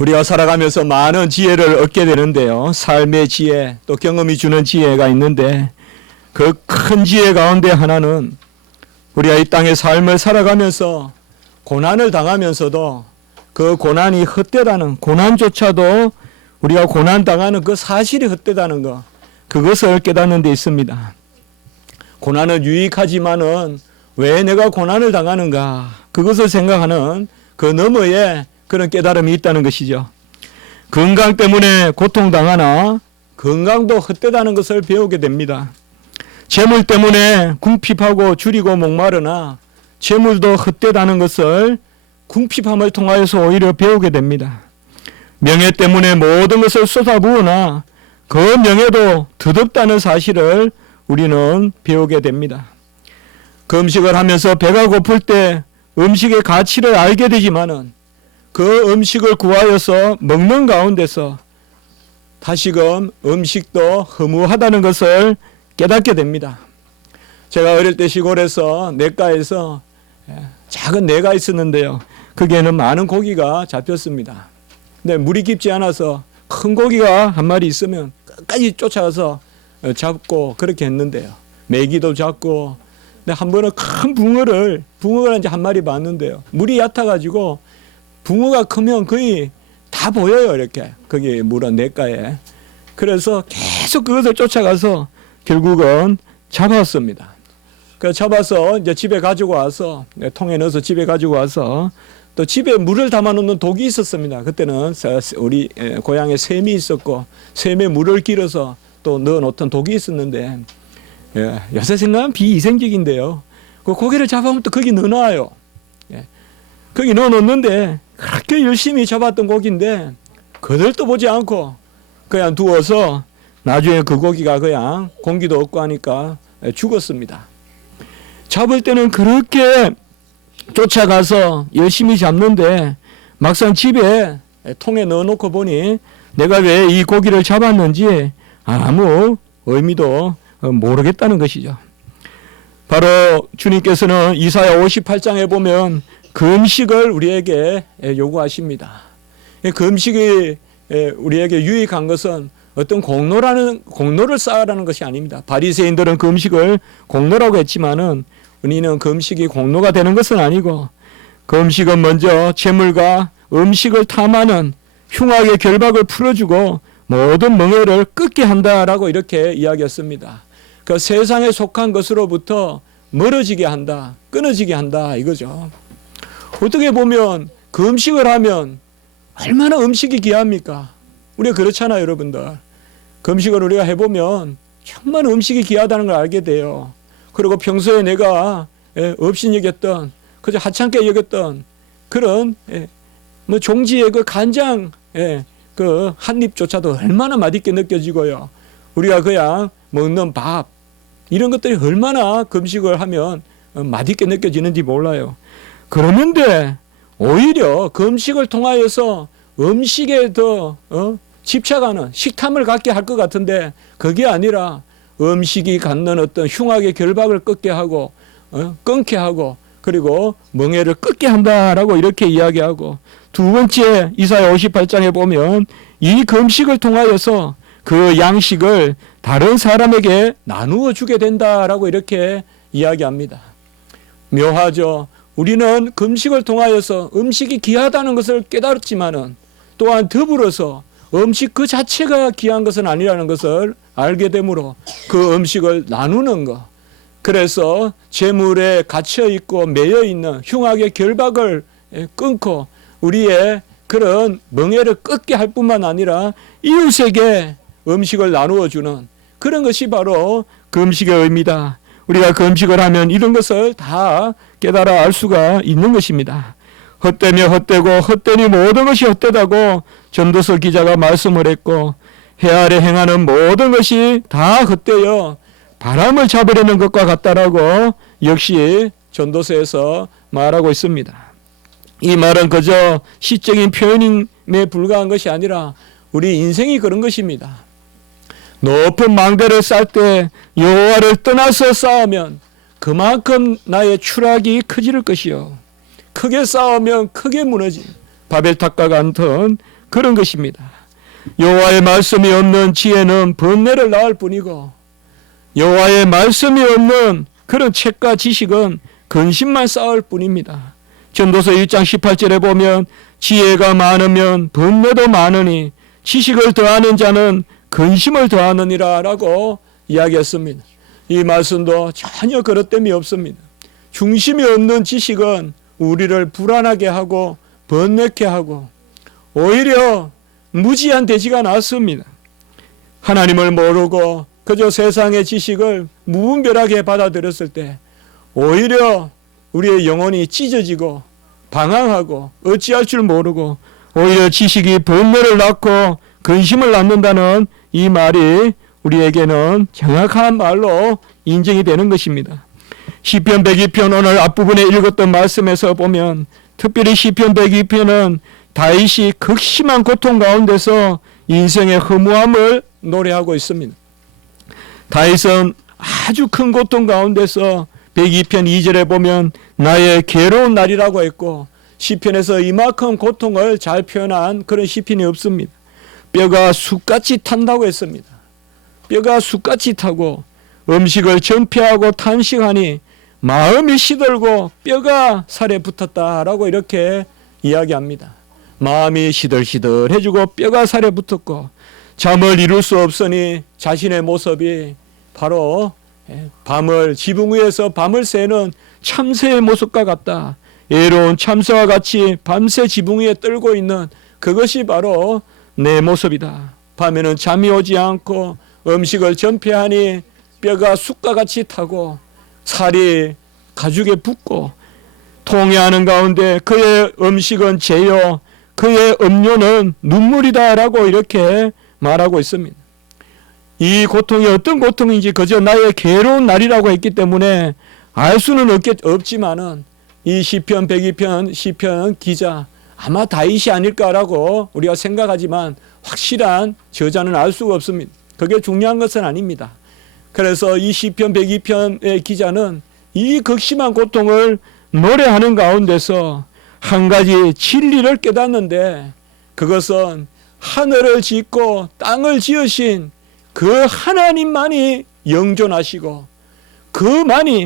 우리가 살아가면서 많은 지혜를 얻게 되는데요. 삶의 지혜, 또 경험이 주는 지혜가 있는데 그 큰 지혜 가운데 하나는 우리가 이 땅의 삶을 살아가면서 고난을 당하면서도 그 고난이 헛되다는, 고난조차도 우리가 고난당하는 그 사실이 헛되다는 것, 그것을 깨닫는 데 있습니다. 고난은 유익하지만은 왜 내가 고난을 당하는가, 그것을 생각하는 그 너머에 그런 깨달음이 있다는 것이죠. 건강 때문에 고통당하나 건강도 헛되다는 것을 배우게 됩니다. 재물 때문에 궁핍하고 줄이고 목마르나 재물도 헛되다는 것을 궁핍함을 통하여서 오히려 배우게 됩니다. 명예 때문에 모든 것을 쏟아부으나 그 명예도 드럽다는 사실을 우리는 배우게 됩니다. 금식을 하면서 배가 고플 때 음식의 가치를 알게 되지만은 그 음식을 구하여서 먹는 가운데서 다시금 음식도 허무하다는 것을 깨닫게 됩니다. 제가 어릴 때 시골에서 냇가에서 작은 뇌가 있었는데요. 거기에는 많은 고기가 잡혔습니다. 근데 물이 깊지 않아서 큰 고기가 한 마리 있으면 끝까지 쫓아가서 잡고 그렇게 했는데요. 메기도 잡고, 근데 한 번은 큰 붕어가 이제 한 마리 봤는데요. 물이 얕아가지고 붕어가 크면 거의 다 보여요, 이렇게. 거기 물은 냇가에. 그래서 계속 그것을 쫓아가서 결국은 잡았습니다. 그 잡아서 이제 집에 가지고 와서, 통에 넣어서 집에 가지고 와서, 또 집에 물을 담아 놓는 독이 있었습니다. 그때는 우리 고향에 샘이 있었고, 샘에 물을 길어서 또 넣어 놓던 독이 있었는데, 요새 생각하면 비이성적인데요. 그 고기를 잡아오면 또 거기 넣어놔요. 거기 넣어 놓는데, 그렇게 열심히 잡았던 고기인데 그들도 보지 않고 그냥 두어서 나중에 그 고기가 그냥 공기도 없고 하니까 죽었습니다. 잡을 때는 그렇게 쫓아가서 열심히 잡는데 막상 집에 통에 넣어놓고 보니 내가 왜 이 고기를 잡았는지 아무 의미도 모르겠다는 것이죠. 바로 주님께서는 이사야 58장에 보면 금식을 우리에게 요구하십니다. 금식이 우리에게 유익한 것은 어떤 공로를 쌓으라는 것이 아닙니다. 바리새인들은 금식을 공로라고 했지만은 우리는 금식이 공로가 되는 것은 아니고, 금식은 먼저 재물과 음식을 탐하는 흉악의 결박을 풀어주고 모든 멍에를 끊게 한다라고 이렇게 이야기했습니다. 그 세상에 속한 것으로부터 멀어지게 한다, 끊어지게 한다, 이거죠. 어떻게 보면 금식을 하면 얼마나 음식이 귀합니까? 우리가 그렇잖아요, 여러분들. 금식을 우리가 해보면 정말 음식이 귀하다는 걸 알게 돼요. 그리고 평소에 내가 없인 여겼던, 그저 하찮게 여겼던 그런 뭐 종지의 그 간장 그 한 입조차도 얼마나 맛있게 느껴지고요. 우리가 그냥 먹는 밥 이런 것들이 얼마나 금식을 하면 맛있게 느껴지는지 몰라요. 그러는데 오히려 금식을 통하여서 음식에 더 집착하는 식탐을 갖게 할 것 같은데 그게 아니라 음식이 갖는 어떤 흉악의 결박을 끊게 하고 끊게 하고 그리고 멍에를 끊게 한다라고 이렇게 이야기하고, 두 번째 이사야 58장에 보면 이 금식을 통하여서 그 양식을 다른 사람에게 나누어 주게 된다라고 이렇게 이야기합니다. 묘하죠. 우리는 금식을 통하여서 음식이 귀하다는 것을 깨달았지만은 또한 더불어서 음식 그 자체가 귀한 것은 아니라는 것을 알게 되므로 그 음식을 나누는 것, 그래서 재물에 갇혀 있고 매여 있는 흉악의 결박을 끊고 우리의 그런 멍에를 끊게 할 뿐만 아니라 이웃에게 음식을 나누어 주는 그런 것이 바로 금식의 의미다. 우리가 금식을 하면 이런 것을 다 깨달아 알 수가 있는 것입니다. 헛되며 헛되고 헛되니 모든 것이 헛되다고 전도서 기자가 말씀을 했고, 해 아래 행하는 모든 것이 다 헛되어 바람을 잡으려는 것과 같다라고 역시 전도서에서 말하고 있습니다. 이 말은 그저 시적인 표현임에 불과한 것이 아니라 우리 인생이 그런 것입니다. 높은 망대를 쌓을 때 여호와를 떠나서 쌓으면 그만큼 나의 추락이 커질 것이요, 크게 쌓으면 크게 무너진 바벨탑과 같은 그런 것입니다. 여호와의 말씀이 없는 지혜는 번뇌를 낳을 뿐이고 여호와의 말씀이 없는 그런 책과 지식은 근심만 쌓을 뿐입니다. 전도서 1장 18절에 보면 지혜가 많으면 번뇌도 많으니 지식을 더하는 자는 근심을 더하느니라 라고 이야기했습니다. 이 말씀도 전혀 그릇됨이 없습니다. 중심이 없는 지식은 우리를 불안하게 하고 번뇌케 하고 오히려 무지한 대지가 낫습니다. 하나님을 모르고 그저 세상의 지식을 무분별하게 받아들였을 때 오히려 우리의 영혼이 찢어지고 방황하고 어찌할 줄 모르고 오히려 지식이 번뇌를 낳고 근심을 낳는다는 이 말이 우리에게는 정확한 말로 인정이 되는 것입니다. 시편 102편 오늘 앞부분에 읽었던 말씀에서 보면 특별히 시편 102편은 다윗이 극심한 고통 가운데서 인생의 허무함을 노래하고 있습니다. 다윗은 아주 큰 고통 가운데서 102편 2절에 보면 나의 괴로운 날이라고 했고 시편에서 이만큼 고통을 잘 표현한 그런 시편이 없습니다. 뼈가 숯같이 탄다고 했습니다. 뼈가 숯같이 타고 음식을 전폐하고 탄식하니 마음이 시들고 뼈가 살에 붙었다라고 이렇게 이야기합니다. 마음이 시들시들해지고 뼈가 살에 붙었고 잠을 이룰 수 없으니 자신의 모습이 바로 지붕 위에서 밤을 새는 참새의 모습과 같다. 애로운 참새와 같이 밤새 지붕 위에 떨고 있는 그것이 바로 내 모습이다. 밤에는 잠이 오지 않고 음식을 전폐하니 뼈가 숯과 같이 타고 살이 가죽에 붙고 통회하는 가운데 그의 음식은 죄요 그의 음료는 눈물이다 라고 이렇게 말하고 있습니다. 이 고통이 어떤 고통인지 그저 나의 괴로운 날이라고 했기 때문에 알 수는 없지만은 이 시편 102편 시편 기자 아마 다윗이 아닐까라고 우리가 생각하지만 확실한 저자는 알 수가 없습니다. 그게 중요한 것은 아닙니다. 그래서 이 시편 102편의 기자는 이 극심한 고통을 노래하는 가운데서 한 가지 진리를 깨닫는데 그것은 하늘을 짓고 땅을 지으신 그 하나님만이 영존하시고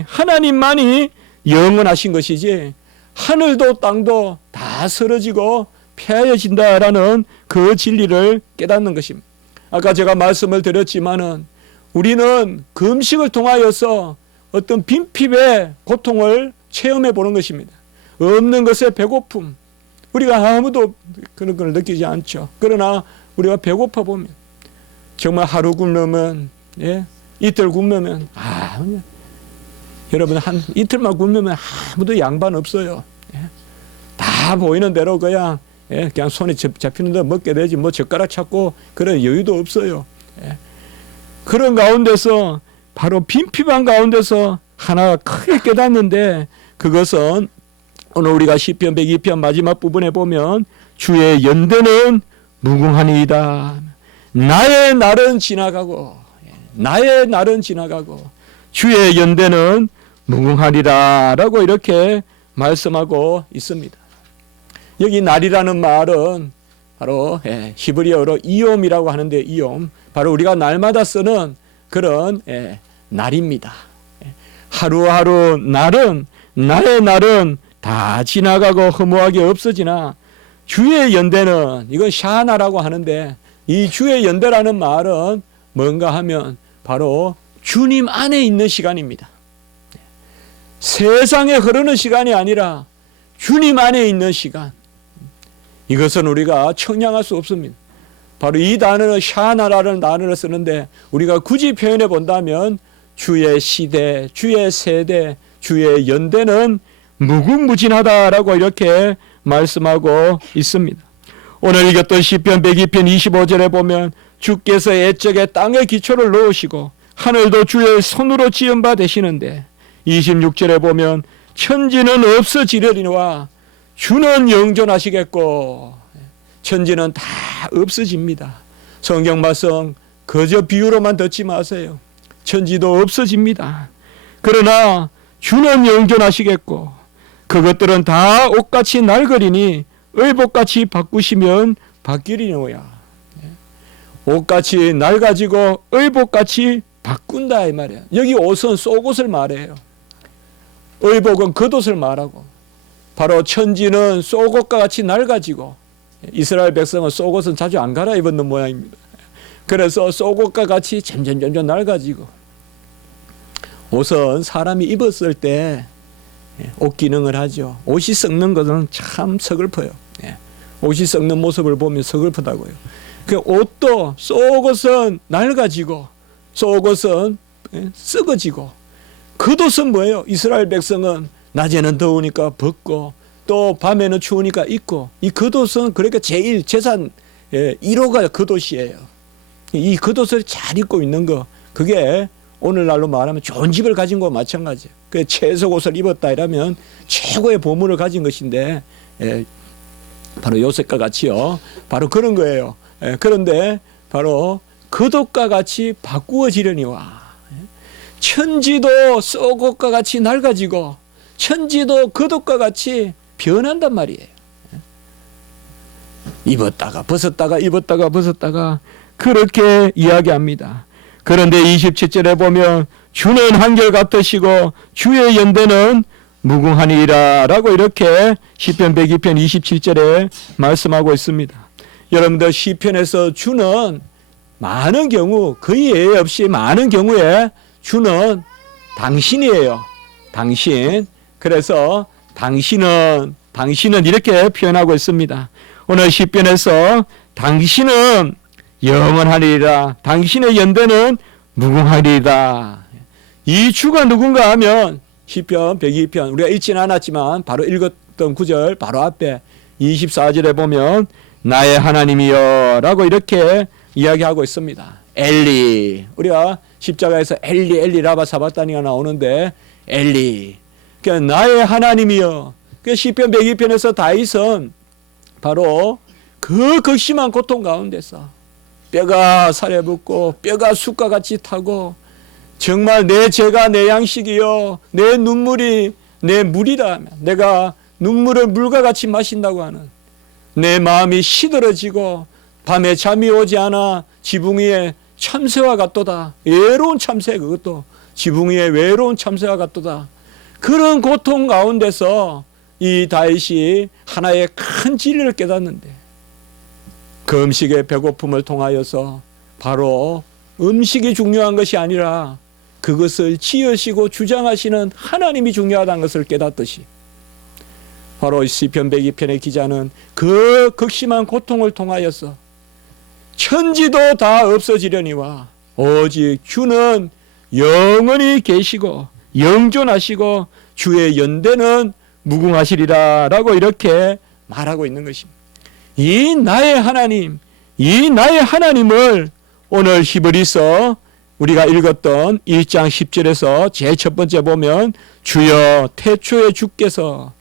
하나님만이 영원하신 것이지 하늘도 땅도 다 쓰러지고 폐하여진다라는 그 진리를 깨닫는 것입니다. 아까 제가 말씀을 드렸지만은 우리는 금식을 통하여서 어떤 빈핍의 고통을 체험해 보는 것입니다. 없는 것에 배고픔. 우리가 아무도 그런 걸 느끼지 않죠. 그러나 우리가 배고파 보면 정말 하루 굶으면 이틀 굶으면 여러분 한 이틀만 굶으면 아무도 양반 없어요. 다 보이는 대로 그냥 손에 잡히는 대로 먹게 되지 뭐 젓가락 찾고 그런 여유도 없어요. 그런 가운데서 바로 빈핍한 가운데서 하나 크게 깨닫는데 그것은 오늘 우리가 시편 102편 마지막 부분에 보면 주의 연대는 무궁하니이다. 나의 날은 지나가고 주의 연대는 무궁하리라 라고 이렇게 말씀하고 있습니다. 여기 날이라는 말은 바로 히브리어로 이옴이라고 하는데 이옴 바로 우리가 날마다 쓰는 그런 날입니다. 하루하루 나의 날은 다 지나가고 허무하게 없어지나 주의 연대는 이건 샤나라고 하는데 이 주의 연대라는 말은 뭔가 하면 바로 주님 안에 있는 시간입니다. 세상에 흐르는 시간이 아니라 주님 안에 있는 시간. 이것은 우리가 청량할 수 없습니다. 바로 이 단어는 샤나라는 단어를 쓰는데 우리가 굳이 표현해 본다면 주의 시대, 주의 세대, 주의 연대는 무궁무진하다라고 이렇게 말씀하고 있습니다. 오늘 읽었던 시편 102편 25절에 보면 주께서 애적에 땅에 기초를 놓으시고 하늘도 주의 손으로 지은 바 되시는데 26절에 보면 천지는 없어지려니와 주는 영존하시겠고 천지는 다 없어집니다. 성경 말씀 그저 비유로만 듣지 마세요. 천지도 없어집니다. 그러나 주는 영존하시겠고 그것들은 다 옷같이 낡으리니 의복같이 바꾸시면 바뀌리노야. 옷같이 낡아지고 의복같이 바꾼다 이 말이야. 여기 옷은 속옷을 말해요. 의복은 겉옷을 말하고, 바로 천지는 속옷과 같이 낡아지고, 이스라엘 백성은 속옷은 자주 안 갈아입었는 모양입니다. 그래서 속옷과 같이 점점 낡아지고, 옷은 사람이 입었을 때 옷 기능을 하죠. 옷이 썩는 것은 참 서글퍼요. 옷이 썩는 모습을 보면 서글프다고요. 그 옷도 속옷은 낡아지고 속옷은 썩어지고, 겉옷은 뭐예요? 이스라엘 백성은 낮에는 더우니까 벗고 또 밤에는 추우니까 입고, 이 겉옷은 그러니까 제일 재산 1호가 겉옷이에요. 이 겉옷을 잘 입고 있는 거, 그게 오늘날로 말하면 좋은 집을 가진 거와 마찬가지예요. 그 채석 옷을 입었다 이러면 최고의 보물을 가진 것인데, 바로 요셉과 같이요, 바로 그런 거예요. 그런데 바로 겉옷과 같이 바꾸어지려니와, 천지도 속옷과 같이 낡아지고 천지도 겉옷과 같이 변한단 말이에요. 입었다가 벗었다가 입었다가 벗었다가 그렇게 이야기합니다. 그런데 27절에 보면 주는 한결같으시고 주의 연대는 무궁하니라 라고 이렇게 시편 102편 27절에 말씀하고 있습니다. 여러분들, 시편에서 주는 많은 경우, 거의 예외 없이 많은 경우에 주는 당신이에요. 당신. 그래서 당신은 이렇게 표현하고 있습니다. 오늘 시편에서 당신은 영원하리라, 당신의 연대는 무궁하리다. 이 주가 누군가 하면 시편 102편 우리가 읽지는 않았지만 바로 읽었던 구절 바로 앞에 24절에 보면 나의 하나님이여 라고 이렇게 이야기하고 있습니다. 엘리, 우리가 십자가에서 엘리 라바 사바다니가 나오는데 엘리, 그러니까 나의 하나님이여. 그 시편 102편에서 다윗은 바로 그 극심한 고통 가운데서 뼈가 살에 붙고 뼈가 숯과 같이 타고, 정말 내 죄가 내 양식이요 내 눈물이 내 물이라, 내가 눈물을 물과 같이 마신다고 하는, 내 마음이 시들어지고 밤에 잠이 오지 않아 지붕 위에 참새와 같도다. 외로운 참새, 그것도 지붕 위에 외로운 참새와 같도다. 그런 고통 가운데서 이 다윗이 하나의 큰 진리를 깨닫는데, 그 음식의 배고픔을 통하여서 바로 음식이 중요한 것이 아니라 그것을 지으시고 주장하시는 하나님이 중요하다는 것을 깨닫듯이, 바로 시편 102편의 기자는 그 극심한 고통을 통하여서 천지도 다 없어지려니와 오직 주는 영원히 계시고 영존하시고 주의 연대는 무궁하시리라 라고 이렇게 말하고 있는 것입니다. 이 나의 하나님, 이 나의 하나님을 오늘 히브리서 우리가 읽었던 1장 10절에서 제일 첫 번째 보면 주여 태초에 주께서,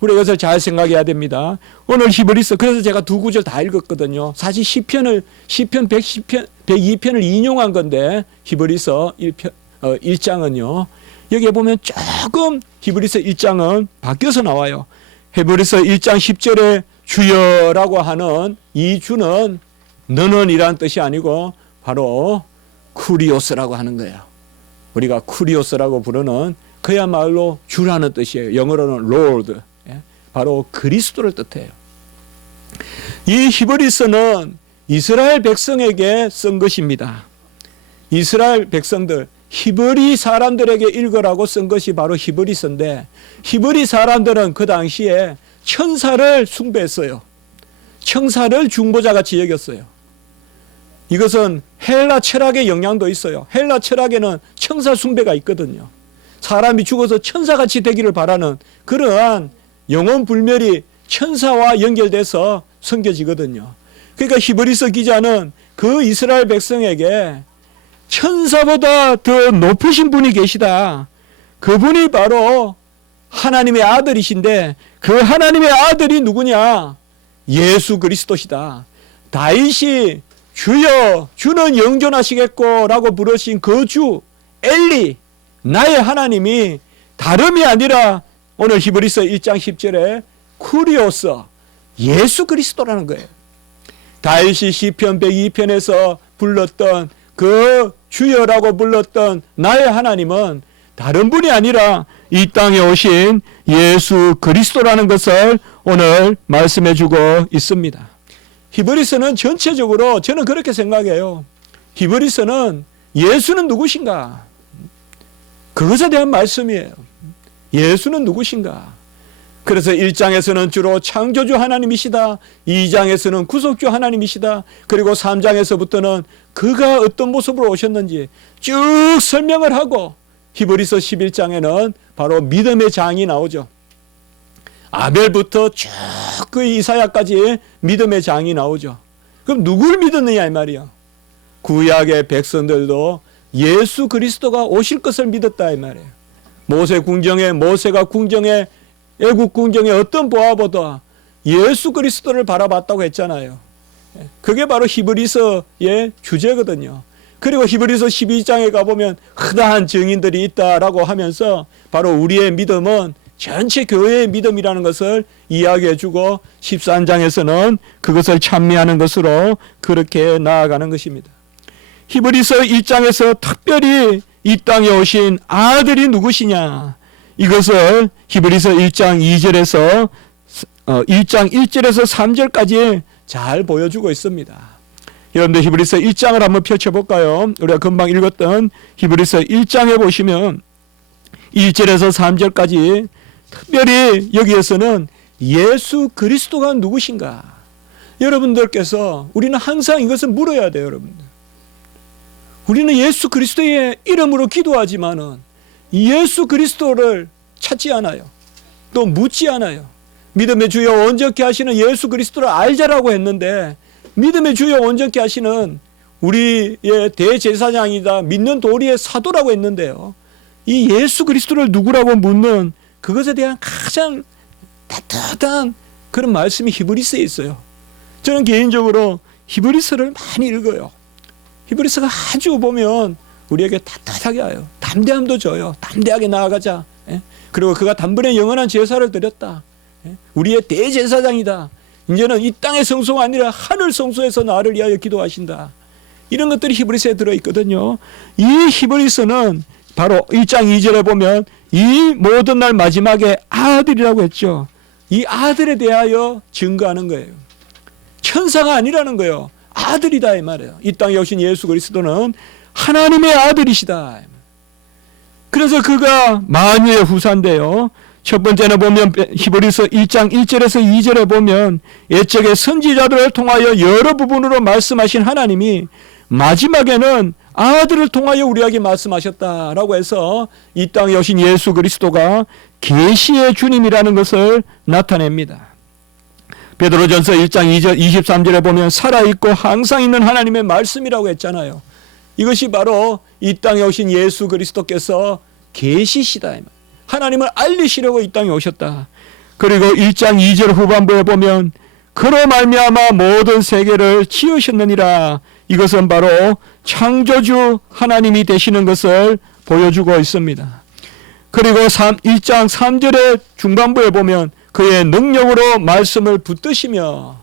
우리 이것을 잘 생각해야 됩니다. 오늘 히브리서, 그래서 제가 두 구절 다 읽었거든요. 사실 시편 102편을 인용한 건데 히브리서 1장은요. 여기에 보면 조금 히브리서 1장은 바뀌어서 나와요. 히브리서 1장 10절에 주여라고 하는 이 주는 너는 이란 뜻이 아니고 바로 쿠리오스라고 하는 거예요. 우리가 쿠리오스라고 부르는 그야말로 주라는 뜻이에요. 영어로는 Lord. 바로 그리스도를 뜻해요. 이 히브리서는 이스라엘 백성에게 쓴 것입니다. 이스라엘 백성들, 히브리 사람들에게 읽으라고 쓴 것이 바로 히브리서인데, 히브리 사람들은 그 당시에 천사를 숭배했어요. 천사를 중보자같이 여겼어요. 이것은 헬라 철학의 영향도 있어요. 헬라 철학에는 천사 숭배가 있거든요. 사람이 죽어서 천사같이 되기를 바라는 그러한 영혼 불멸이 천사와 연결돼서 섬겨지거든요. 그러니까 히브리서 기자는 그 이스라엘 백성에게 천사보다 더 높으신 분이 계시다. 그분이 바로 하나님의 아들이신데, 그 하나님의 아들이 누구냐? 예수 그리스도시다. 다윗이 주여 주는 영존하시겠고 라고 부르신 그 주 엘리, 나의 하나님이 다름이 아니라 오늘 히브리서 1장 10절에 쿠리오스, 예수 그리스도라는 거예요. 다윗이 시편 102편에서 불렀던 그 주여라고 불렀던 나의 하나님은 다른 분이 아니라 이 땅에 오신 예수 그리스도라는 것을 오늘 말씀해 주고 있습니다. 히브리서는 전체적으로 저는 그렇게 생각해요. 히브리서는 예수는 누구신가? 그것에 대한 말씀이에요. 예수는 누구신가? 그래서 1장에서는 주로 창조주 하나님이시다. 2장에서는 구속주 하나님이시다. 그리고 3장에서부터는 그가 어떤 모습으로 오셨는지 쭉 설명을 하고 히브리서 11장에는 바로 믿음의 장이 나오죠. 아벨부터 쭉 그 이사야까지 믿음의 장이 나오죠. 그럼 누굴 믿었느냐 이 말이야. 구약의 백성들도 예수 그리스도가 오실 것을 믿었다 이 말이에요. 모세가 궁정에 애국 궁정의 어떤 보아보다 예수 그리스도를 바라봤다고 했잖아요. 그게 바로 히브리서의 주제거든요. 그리고 히브리서 12장에 가보면 허다한 증인들이 있다라고 하면서 바로 우리의 믿음은 전체 교회의 믿음이라는 것을 이야기해주고 13장에서는 그것을 찬미하는 것으로 그렇게 나아가는 것입니다. 히브리서 1장에서 특별히 이 땅에 오신 아들이 누구시냐, 이것을 히브리서 1장 2절에서 1장 1절에서 3절까지 잘 보여주고 있습니다. 여러분들 히브리서 1장을 한번 펼쳐볼까요? 우리가 금방 읽었던 히브리서 1장에 보시면 1절에서 3절까지 특별히 여기에서는 예수 그리스도가 누구신가, 여러분들께서 우리는 항상 이것을 물어야 돼요. 여러분들, 우리는 예수 그리스도의 이름으로 기도하지만은 예수 그리스도를 찾지 않아요. 또 묻지 않아요. 믿음의 주여 온전케 하시는 예수 그리스도를 알자라고 했는데, 믿음의 주여 온전케 하시는 우리의 대제사장이다, 믿는 도리의 사도라고 했는데요, 이 예수 그리스도를 누구라고 묻는 그것에 대한 가장 따뜻한 그런 말씀이 히브리서에 있어요. 저는 개인적으로 히브리서를 많이 읽어요. 히브리서가 아주 보면 우리에게 따뜻하게 와요. 담대함도 줘요. 담대하게 나아가자. 그리고 그가 단번에 영원한 제사를 드렸다. 우리의 대제사장이다. 이제는 이 땅의 성소가 아니라 하늘 성소에서 나를 위하여 기도하신다. 이런 것들이 히브리서에 들어있거든요. 이 히브리서는 바로 1장 2절에 보면 이 모든 날 마지막에 아들이라고 했죠. 이 아들에 대하여 증거하는 거예요. 천사가 아니라는 거예요. 아들이다 이 말이에요. 이 땅에 오신 예수 그리스도는 하나님의 아들이시다. 그래서 그가 만유의 후사인데요. 첫 번째는 보면 히브리서 1장 1절에서 2절에 보면 옛적의 선지자들을 통하여 여러 부분으로 말씀하신 하나님이 마지막에는 아들을 통하여 우리에게 말씀하셨다라고 해서 이 땅에 오신 예수 그리스도가 계시의 주님이라는 것을 나타냅니다. 베드로전서 1장 2절 23절에 보면 살아있고 항상 있는 하나님의 말씀이라고 했잖아요. 이것이 바로 이 땅에 오신 예수 그리스도께서 계시시다. 하나님을 알리시려고 이 땅에 오셨다. 그리고 1장 2절 후반부에 보면 그로 말미암아 모든 세계를 지으셨느니라. 이것은 바로 창조주 하나님이 되시는 것을 보여주고 있습니다. 그리고 1장 3절의 중반부에 보면 그의 능력으로 말씀을 붙드시며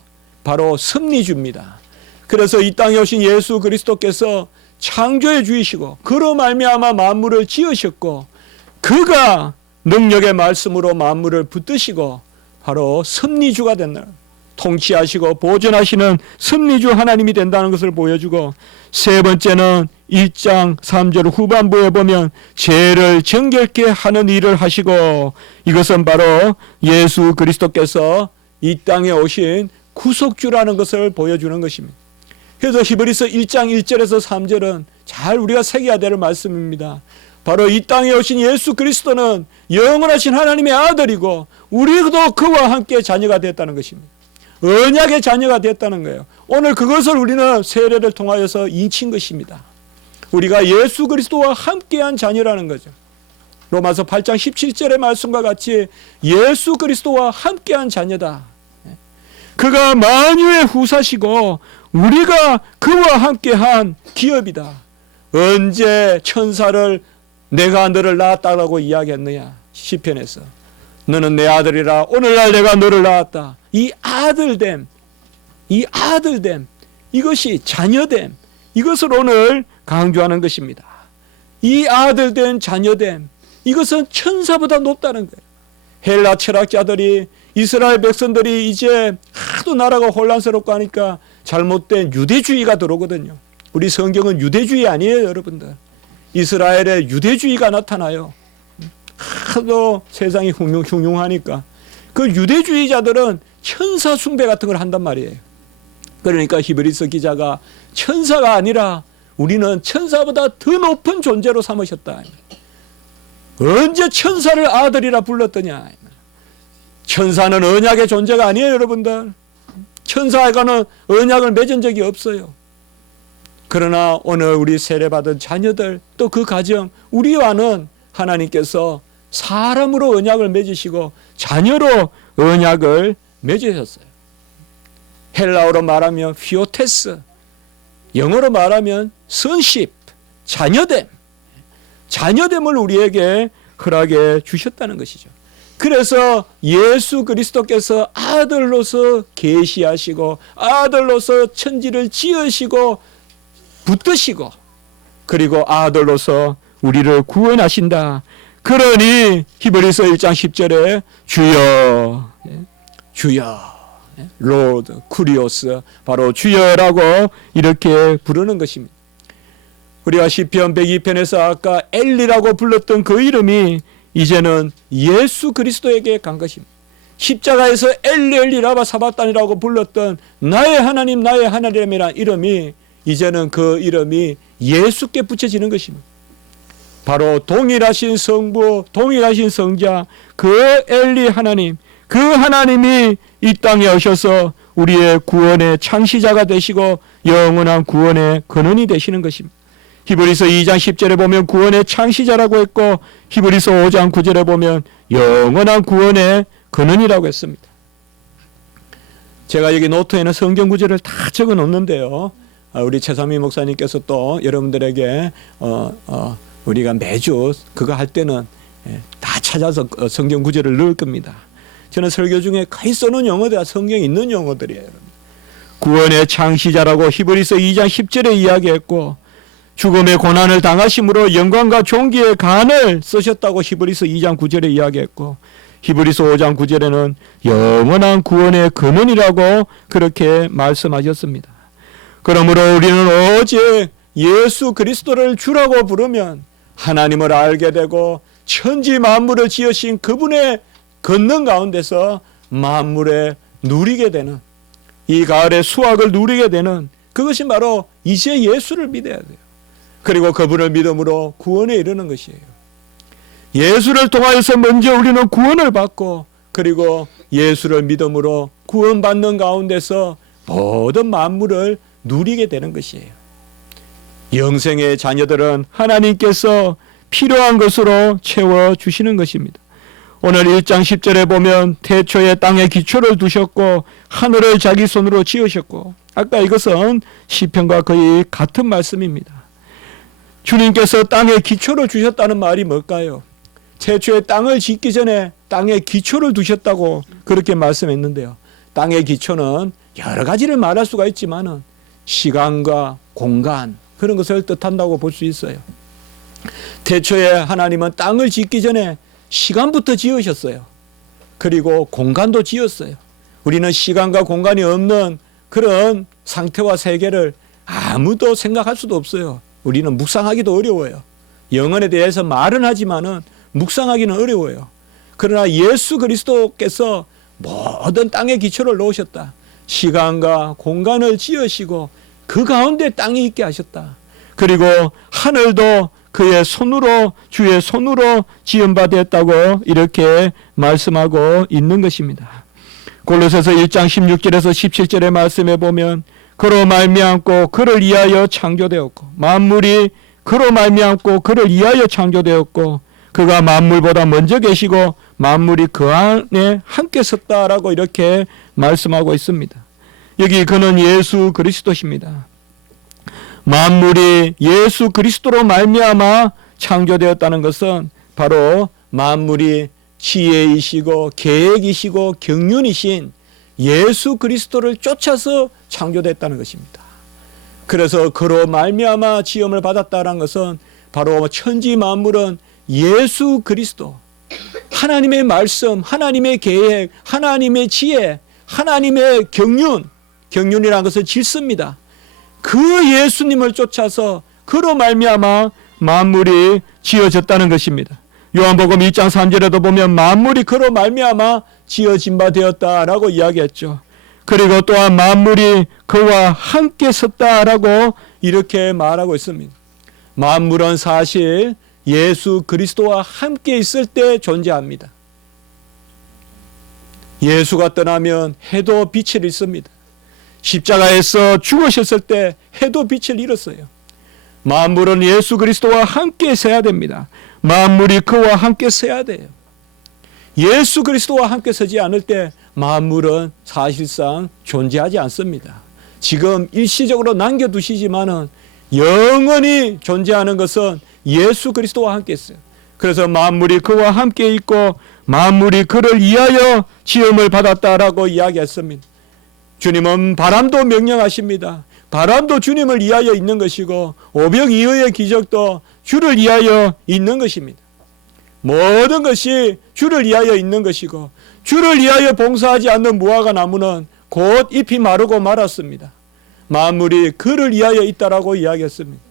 바로 섭리주입니다. 그래서 이 땅에 오신 예수 그리스도께서 창조의 주이시고 그로 말미암아 만물을 지으셨고 그가 능력의 말씀으로 만물을 붙드시고 바로 섭리주가 된다. 통치하시고 보존하시는 섭리주 하나님이 된다는 것을 보여주고, 세 번째는 1장 3절 후반부에 보면 죄를 정결케 하는 일을 하시고, 이것은 바로 예수 그리스도께서 이 땅에 오신 구속주라는 것을 보여주는 것입니다. 그래서 히브리서 1장 1절에서 3절은 잘 우리가 새겨야 될 말씀입니다. 바로 이 땅에 오신 예수 그리스도는 영원하신 하나님의 아들이고 우리도 그와 함께 자녀가 됐다는 것입니다. 언약의 자녀가 됐다는 거예요. 오늘 그것을 우리는 세례를 통하여서 인친 것입니다. 우리가 예수 그리스도와 함께한 자녀라는 거죠. 로마서 8장 17절의 말씀과 같이 예수 그리스도와 함께한 자녀다. 그가 만유의 후사시고 우리가 그와 함께한 기업이다. 언제 천사를 내가 너를 낳았다라고 이야기했느냐, 시편에서. 너는 내 아들이라 오늘날 내가 너를 낳았다. 이 아들됨, 이것이 자녀됨, 이것을 오늘 강조하는 것입니다. 이 아들된 자녀됨, 이것은 천사보다 높다는 거예요. 헬라 철학자들이 이스라엘 백성들이 이제 하도 나라가 혼란스럽고 하니까 잘못된 유대주의가 들어오거든요. 우리 성경은 유대주의 아니에요, 여러분들. 이스라엘에 유대주의가 나타나요. 하도 세상이 흉흉하니까. 그 유대주의자들은 천사 숭배 같은 걸 한단 말이에요. 그러니까 히브리서 기자가 천사가 아니라 우리는 천사보다 더 높은 존재로 삼으셨다. 언제 천사를 아들이라 불렀더냐. 천사는 언약의 존재가 아니에요, 여러분들. 천사와는 언약을 맺은 적이 없어요. 그러나 오늘 우리 세례받은 자녀들, 또 그 가정, 우리와는 하나님께서 사람으로 언약을 맺으시고 자녀로 언약을 맺으셨어요. 헬라어로 말하면 피오테스, 영어로 말하면 sonship, 자녀됨. 자녀됨을 우리에게 허락해 주셨다는 것이죠. 그래서 예수 그리스도께서 아들로서 계시하시고 아들로서 천지를 지으시고 붙드시고 그리고 아들로서 우리를 구원하신다. 그러니 히브리서 1장 10절에 주여, 주여, 로드, 쿠리오스, 바로 주여라고 이렇게 부르는 것입니다. 우리가 시편 102편에서 아까 엘리라고 불렀던 그 이름이 이제는 예수 그리스도에게 간 것입니다. 십자가에서 엘리 엘리 라바 사바단이라고 불렀던 나의 하나님이라는 이름이 이제는 그 이름이 예수께 붙여지는 것입니다. 바로 동일하신 성부, 동일하신 성자, 그 엘리 하나님, 그 하나님이 이 땅에 오셔서 우리의 구원의 창시자가 되시고 영원한 구원의 근원이 되시는 것입니다. 히브리서 2장 10절에 보면 구원의 창시자라고 했고 히브리서 5장 9절에 보면 영원한 구원의 근원이라고 했습니다. 제가 여기 노트에는 성경 구절을 다 적어 놓는데요. 우리 최삼희 목사님께서 또 여러분들에게 우리가 매주 그거 할 때는 다 찾아서 성경 구절을 넣을 겁니다. 저는 설교 중에 거의 써놓은 용어들이 성경에 있는 용어들이에요. 구원의 창시자라고 히브리서 2장 10절에 이야기했고 죽음의 고난을 당하심으로 영광과 존귀의 간을 쓰셨다고 히브리서 2장 9절에 이야기했고 히브리서 5장 9절에는 영원한 구원의 근원이라고 그렇게 말씀하셨습니다. 그러므로 우리는 오직 예수 그리스도를 주라고 부르면 하나님을 알게 되고 천지 만물을 지으신 그분의 권능 가운데서 만물에 누리게 되는 이 가을의 수확을 누리게 되는 그것이 바로 이제 예수를 믿어야 돼요. 그리고 그분을 믿음으로 구원에 이르는 것이에요. 예수를 통하여서 먼저 우리는 구원을 받고 그리고 예수를 믿음으로 구원받는 가운데서 모든 만물을 누리게 되는 것이에요. 영생의 자녀들은 하나님께서 필요한 것으로 채워주시는 것입니다. 오늘 1장 10절에 보면 태초에 땅에 기초를 두셨고 하늘을 자기 손으로 지으셨고 아까 이것은 시편과 거의 같은 말씀입니다. 주님께서 땅에 기초를 주셨다는 말이 뭘까요? 태초에 땅을 짓기 전에 땅에 기초를 두셨다고 그렇게 말씀했는데요. 땅의 기초는 여러 가지를 말할 수가 있지만은 시간과 공간 그런 것을 뜻한다고 볼 수 있어요. 태초에 하나님은 땅을 짓기 전에 시간부터 지으셨어요. 그리고 공간도 지었어요. 우리는 시간과 공간이 없는 그런 상태와 세계를 아무도 생각할 수도 없어요. 우리는 묵상하기도 어려워요. 영혼에 대해서 말은 하지만은 묵상하기는 어려워요. 그러나 예수 그리스도께서 모든 땅의 기초를 놓으셨다. 시간과 공간을 지으시고 그 가운데 땅이 있게 하셨다. 그리고 하늘도 그의 손으로 주의 손으로 지은 바 됐다고 이렇게 말씀하고 있는 것입니다. 골로새서 1장 16절에서 17절의 말씀에 보면 그로 말미암고 그를 위하여 창조되었고 만물이 그로 말미암고 그를 위하여 창조되었고 그가 만물보다 먼저 계시고 만물이 그 안에 함께 섰다라고 이렇게 말씀하고 있습니다. 여기 그는 예수 그리스도십니다. 만물이 예수 그리스도로 말미암아 창조되었다는 것은 바로 만물이 지혜이시고 계획이시고 경륜이신 예수 그리스도를 쫓아서 창조됐다는 것입니다. 그래서 그로 말미암아 지음을 받았다는 것은 바로 천지 만물은 예수 그리스도, 하나님의 말씀, 하나님의 계획, 하나님의 지혜, 하나님의 경륜이라는 것은 질서입니다. 그 예수님을 쫓아서 그로 말미암아 만물이 지어졌다는 것입니다. 요한복음 1장 3절에도 보면 만물이 그로 말미암아 지어진 바 되었다라고 이야기했죠. 그리고 또한 만물이 그와 함께 섰다라고 이렇게 말하고 있습니다. 만물은 사실 예수 그리스도와 함께 있을 때 존재합니다. 예수가 떠나면 해도 빛을 잃습니다. 십자가에서 죽으셨을 때 해도 빛을 잃었어요. 만물은 예수 그리스도와 함께 서야 됩니다. 만물이 그와 함께 서야 돼요. 예수 그리스도와 함께 서지 않을 때 만물은 사실상 존재하지 않습니다. 지금 일시적으로 남겨두시지만은 영원히 존재하는 것은 예수 그리스도와 함께 있어요. 그래서 만물이 그와 함께 있고 만물이 그를 위하여 지음을 받았다라고 이야기했습니다. 주님은 바람도 명령하십니다. 바람도 주님을 위하여 있는 것이고 오병이어의 기적도 주를 위하여 있는 것입니다. 모든 것이 주를 위하여 있는 것이고 주를 위하여 봉사하지 않는 무화과 나무는 곧 잎이 마르고 말았습니다. 만물이 그를 위하여 있다라고 이야기했습니다.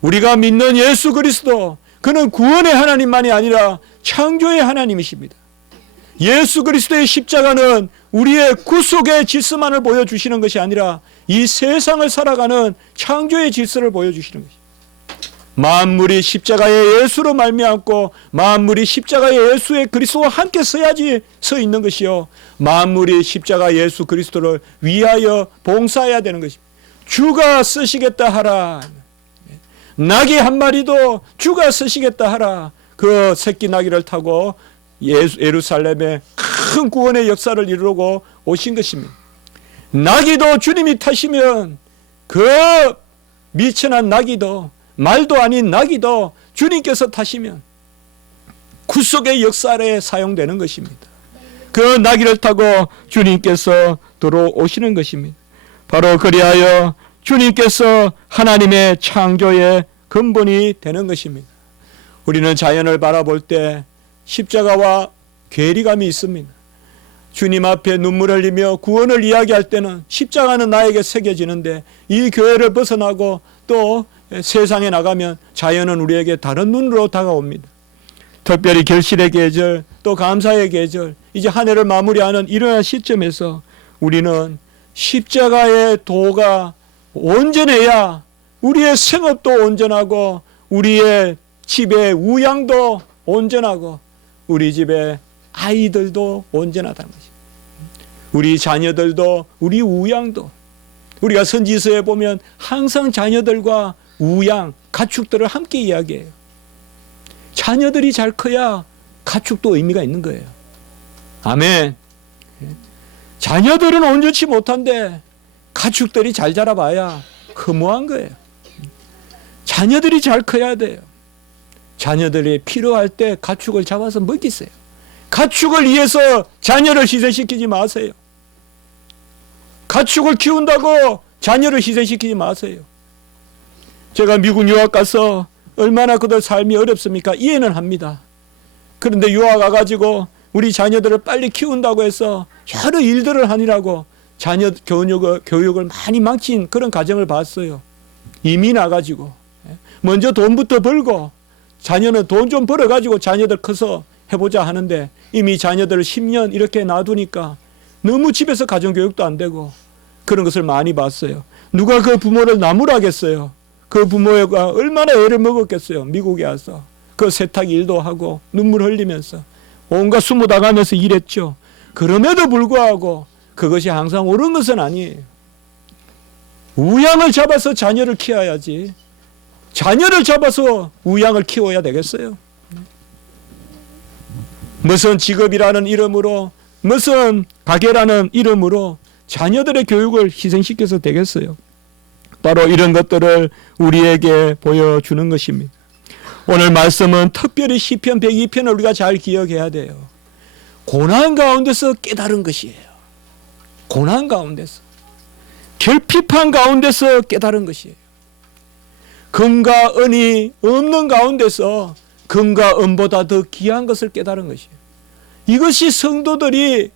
우리가 믿는 예수 그리스도, 그는 구원의 하나님만이 아니라 창조의 하나님이십니다. 예수 그리스도의 십자가는 우리의 구속의 질서만을 보여주시는 것이 아니라 이 세상을 살아가는 창조의 질서를 보여주시는 것입니다. 만물이 십자가의 예수로 말미암고 만물이 십자가의 예수의 그리스도와 함께 서야지 서 있는 것이요, 만물이 십자가 예수 그리스도를 위하여 봉사해야 되는 것입니다. 주가 쓰시겠다 하라. 나귀 한 마리도 주가 쓰시겠다 하라. 그 새끼 나귀를 타고 예루살렘에 큰 구원의 역사를 이루고 오신 것입니다. 나귀도 주님이 타시면 그 미천한 나귀도, 말도 아닌 나귀도 주님께서 타시면 구속의 역사에 사용되는 것입니다. 그 나귀를 타고 주님께서 들어오시는 것입니다. 바로 그리하여 주님께서 하나님의 창조의 근본이 되는 것입니다. 우리는 자연을 바라볼 때 십자가와 괴리감이 있습니다. 주님 앞에 눈물 흘리며 구원을 이야기할 때는 십자가는 나에게 새겨지는데 이 교회를 벗어나고 또 세상에 나가면 자연은 우리에게 다른 눈으로 다가옵니다. 특별히 결실의 계절, 또 감사의 계절, 이제 한 해를 마무리하는 이러한 시점에서 우리는 십자가의 도가 온전해야 우리의 생업도 온전하고 우리의 집의 우양도 온전하고 우리 집의 아이들도 온전하다는 것입니다. 우리 자녀들도, 우리 우양도, 우리가 선지서에 보면 항상 자녀들과 우양, 가축들을 함께 이야기해요. 자녀들이 잘 커야 가축도 의미가 있는 거예요. 아멘. 자녀들은 온전치 못한데 가축들이 잘 자라봐야 허무한 거예요. 자녀들이 잘 커야 돼요. 자녀들이 필요할 때 가축을 잡아서 먹이세요. 가축을 위해서 자녀를 희생시키지 마세요. 가축을 키운다고 자녀를 희생시키지 마세요. 제가 미국 유학 가서 얼마나 그들 삶이 어렵습니까? 이해는 합니다. 그런데 유학 가가지고 우리 자녀들을 빨리 키운다고 해서 여러 일들을 하느라고 자녀 교육을 많이 망친 그런 가정을 봤어요. 이민 와가지고 먼저 돈부터 벌고 자녀는 돈 좀 벌어가지고 자녀들 커서 해보자 하는데 이미 자녀들을 10년 이렇게 놔두니까 너무 집에서 가정교육도 안 되고 그런 것을 많이 봤어요. 누가 그 부모를 나무라겠어요. 그 부모가 얼마나 애를 먹었겠어요. 미국에 와서 그 세탁 일도 하고 눈물 흘리면서 온갖 수모 당하면서 일했죠. 그럼에도 불구하고 그것이 항상 옳은 것은 아니에요. 우양을 잡아서 자녀를 키워야지 자녀를 잡아서 우양을 키워야 되겠어요. 무슨 직업이라는 이름으로 무슨 가게라는 이름으로 자녀들의 교육을 희생시켜서 되겠어요. 바로 이런 것들을 우리에게 보여주는 것입니다. 오늘 말씀은 특별히 시편 102편을 우리가 잘 기억해야 돼요. 고난 가운데서 깨달은 것이에요. 고난 가운데서. 결핍한 가운데서 깨달은 것이에요. 금과 은이 없는 가운데서 금과 은보다 더 귀한 것을 깨달은 것이에요. 이것이 성도들이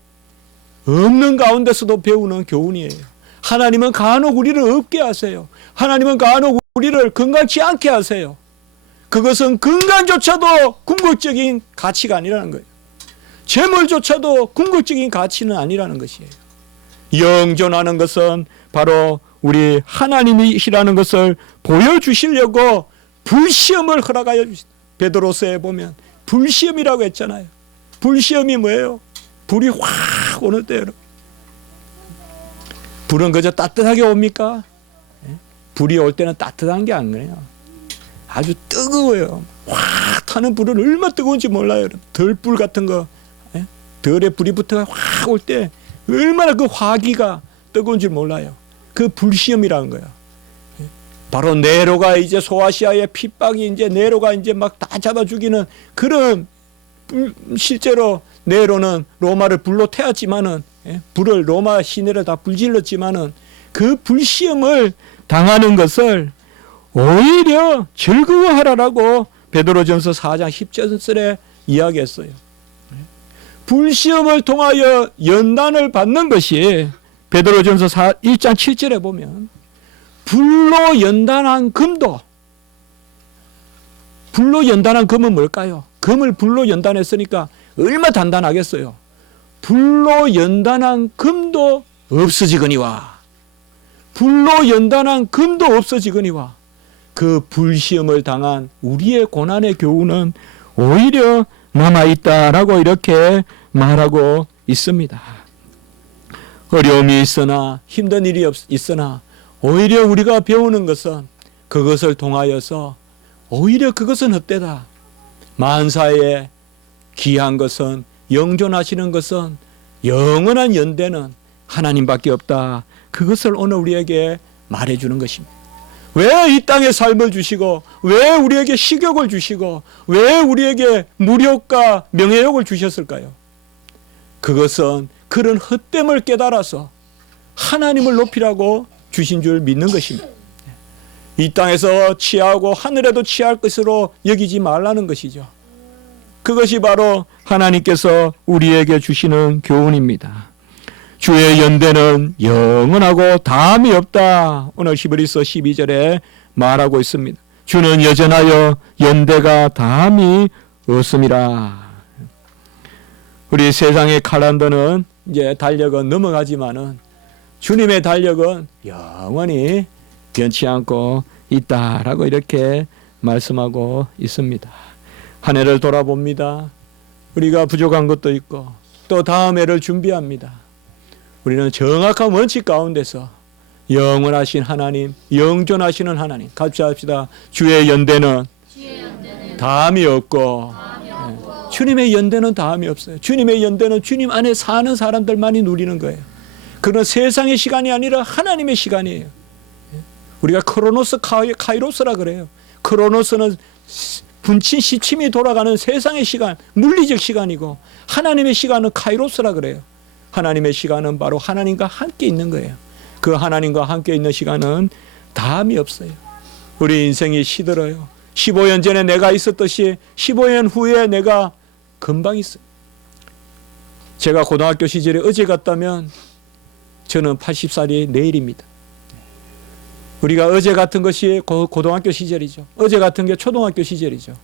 없는 가운데서도 배우는 교훈이에요. 하나님은 간혹 우리를 없게 하세요. 하나님은 간혹 우리를 건강치 않게 하세요. 그것은 건강조차도 궁극적인 가치가 아니라는 거예요. 재물조차도 궁극적인 가치는 아니라는 것이에요. 영존하는 것은 바로 우리 하나님이시라는 것을 보여주시려고 불시험을 허락하여 주시다. 베드로서에 보면 불시험이라고 했잖아요. 불시험이 뭐예요? 불이 확 오는 때요. 불은 그저 따뜻하게 옵니까? 불이 올 때는 따뜻한 게 아니에요. 아주 뜨거워요. 확 타는 불은 얼마나 뜨거운지 몰라요. 덜불 같은 거, 덜에 불이 붙어 확 올 때 얼마나 그 화기가 뜨거운지 몰라요. 그 불시험이라는 거예요. 바로 네로가 이제 소아시아의 핍박이 이제 네로가 이제 막 다 잡아 죽이는 그런, 실제로 네로는 로마를 불로 태웠지만은, 불을 로마 시내를 다 불질렀지만은 그 불시험을 당하는 것을 오히려 즐거워하라라고 베드로전서 4장 10절에 이야기했어요. 불시험을 통하여 연단을 받는 것이 베드로전서 1장 7절에 보면 불로 연단한 금도, 불로 연단한 금은 뭘까요? 금을 불로 연단했으니까 얼마나 단단하겠어요. 불로 연단한 금도 없어지거니와, 불로 연단한 금도 없어지거니와, 그 불시험을 당한 우리의 고난의 교훈은 오히려 남아있다라고 이렇게 말하고 있습니다. 어려움이 있으나 힘든 일이 있으나 오히려 우리가 배우는 것은 그것을 통하여서 오히려 그것은 헛되다. 만사에 귀한 것은, 영존하시는 것은, 영원한 연대는 하나님밖에 없다. 그것을 오늘 우리에게 말해주는 것입니다. 왜 이 땅에 삶을 주시고, 왜 우리에게 식욕을 주시고, 왜 우리에게 물욕과 명예욕을 주셨을까요? 그것은 그런 헛됨을 깨달아서 하나님을 높이라고 주신 줄 믿는 것입니다. 이 땅에서 취하고 하늘에도 취할 것으로 여기지 말라는 것이죠. 그것이 바로 하나님께서 우리에게 주시는 교훈입니다. 주의 연대는 영원하고 다함이 없다. 오늘 히브리서 12절에 말하고 있습니다. 주는 여전하여 연대가 다함이 없음이라. 우리 세상의 칼란더는 이제 달력은 넘어가지만은 주님의 달력은 영원히 변치 않고 있다라고 이렇게 말씀하고 있습니다. 한 해를 돌아봅니다. 우리가 부족한 것도 있고 또 다음 해를 준비합니다. 우리는 정확한 원칙 가운데서 영원하신 하나님, 영존하시는 하나님 같이 합시다. 주의 연대는 다함이 없고, 주님의 연대는 다함이 없어요. 주님의 연대는 주님 안에 사는 사람들만이 누리는 거예요. 그런 세상의 시간이 아니라 하나님의 시간이에요. 우리가 크로노스 카이로스라 그래요. 크로노스는 분친 시침이 돌아가는 세상의 시간, 물리적 시간이고, 하나님의 시간은 카이로스라 그래요. 하나님의 시간은 바로 하나님과 함께 있는 거예요. 그 하나님과 함께 있는 시간은 다함이 없어요. 우리 인생이 시들어요. 15년 전에 내가 있었듯이 15년 후에 내가 금방 있어요. 제가 고등학교 시절에 어제 같다면 저는 80살이 내일입니다. 우리가 어제 같은 것이 고등학교 시절이죠. 어제 같은 게 초등학교 시절이죠.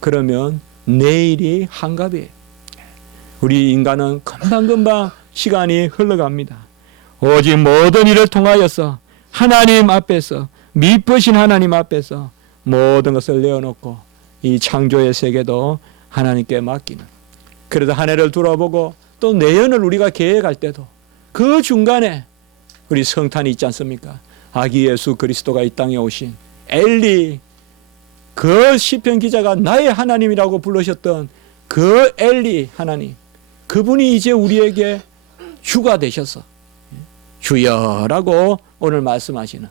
그러면 내일이 한갑이에요. 우리 인간은 금방금방 시간이 흘러갑니다. 오직 모든 일을 통하여서 하나님 앞에서, 미쁘신 하나님 앞에서 모든 것을 내어놓고 이 창조의 세계도 하나님께 맡기는, 그래도 한 해를 돌아보고 또 내년을 우리가 계획할 때도 그 중간에 우리 성탄이 있지 않습니까? 아기 예수 그리스도가 이 땅에 오신 엘리, 그 시편 기자가 나의 하나님이라고 부르셨던 그 엘리 하나님, 그분이 이제 우리에게 주가 되셔서 주여라고 오늘 말씀하시는,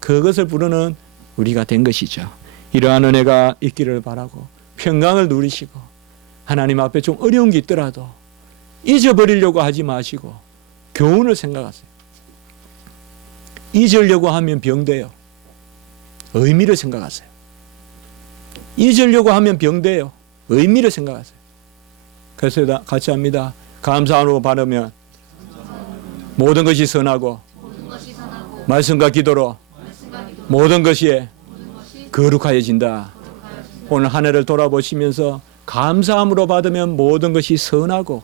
그것을 부르는 우리가 된 것이죠. 이러한 은혜가 있기를 바라고 평강을 누리시고, 하나님 앞에 좀 어려운 게 있더라도 잊어버리려고 하지 마시고 교훈을 생각하세요. 잊으려고 하면 병돼요. 의미를 생각하세요. 잊으려고 하면 병돼요. 의미를 생각하세요. 그래서 같이 합니다. 감사함으로 받으면 모든 것이 선하고 말씀과 기도로 모든 것이 거룩하여진다. 오늘 한 해를 돌아보시면서 감사함으로 받으면 모든 것이 선하고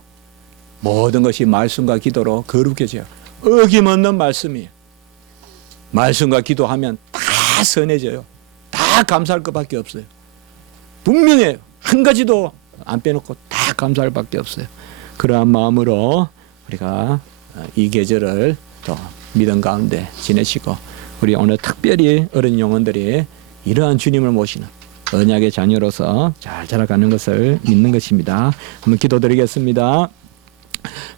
모든 것이 말씀과 기도로 거룩해져요. 어김없는 말씀이에요. 말씀과 기도하면 다 선해져요. 다 감사할 것밖에 없어요. 분명해요. 한 가지도 안 빼놓고 다 감사할 밖에 없어요. 그러한 마음으로 우리가 이 계절을 또 믿음 가운데 지내시고 우리 오늘 특별히 어린 영혼들이 이러한 주님을 모시는 언약의 자녀로서 잘 자라가는 것을 믿는 것입니다. 한번 기도드리겠습니다.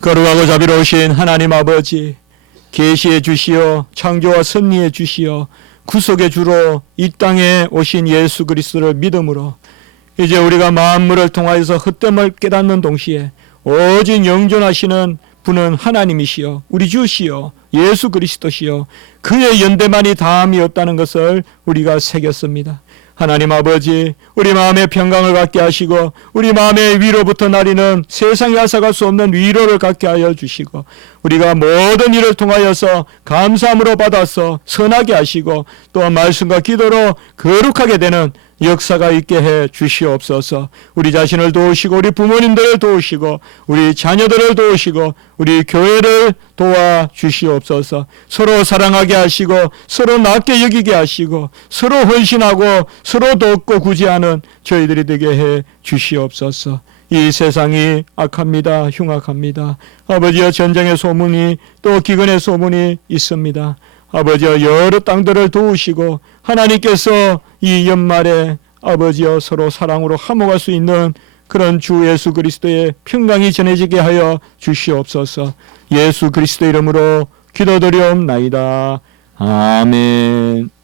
거룩하고 자비로우신 하나님 아버지, 계시해 주시어 창조와 섭리해 주시어 구속의 주로 이 땅에 오신 예수 그리스도를 믿음으로 이제 우리가 만물을 통하여서 헛됨을 깨닫는 동시에 오직 영존하시는 분은 하나님이시여 우리 주시여 예수 그리스도시여 그의 연대만이 다함이 없다는 것을 우리가 새겼습니다. 하나님 아버지, 우리 마음에 평강을 갖게 하시고 우리 마음에 위로부터 나리는 세상에 앗아갈 수 없는 위로를 갖게 하여 주시고 우리가 모든 일을 통하여서 감사함으로 받아서 선하게 하시고 또한 말씀과 기도로 거룩하게 되는 역사가 있게 해 주시옵소서. 우리 자신을 도우시고 우리 부모님들을 도우시고 우리 자녀들을 도우시고 우리 교회를 도와 주시옵소서. 서로 사랑하게 하시고 서로 낮게 여기게 하시고 서로 헌신하고 서로 돕고 구제하는 저희들이 되게 해 주시옵소서. 이 세상이 악합니다. 흉악합니다. 아버지여 전쟁의 소문이 또 기근의 소문이 있습니다. 아버지여 여러 땅들을 도우시고 하나님께서 이 연말에 아버지여 서로 사랑으로 화목할 수 있는 그런 주 예수 그리스도의 평강이 전해지게 하여 주시옵소서. 예수 그리스도 이름으로 기도드리옵나이다. 아멘.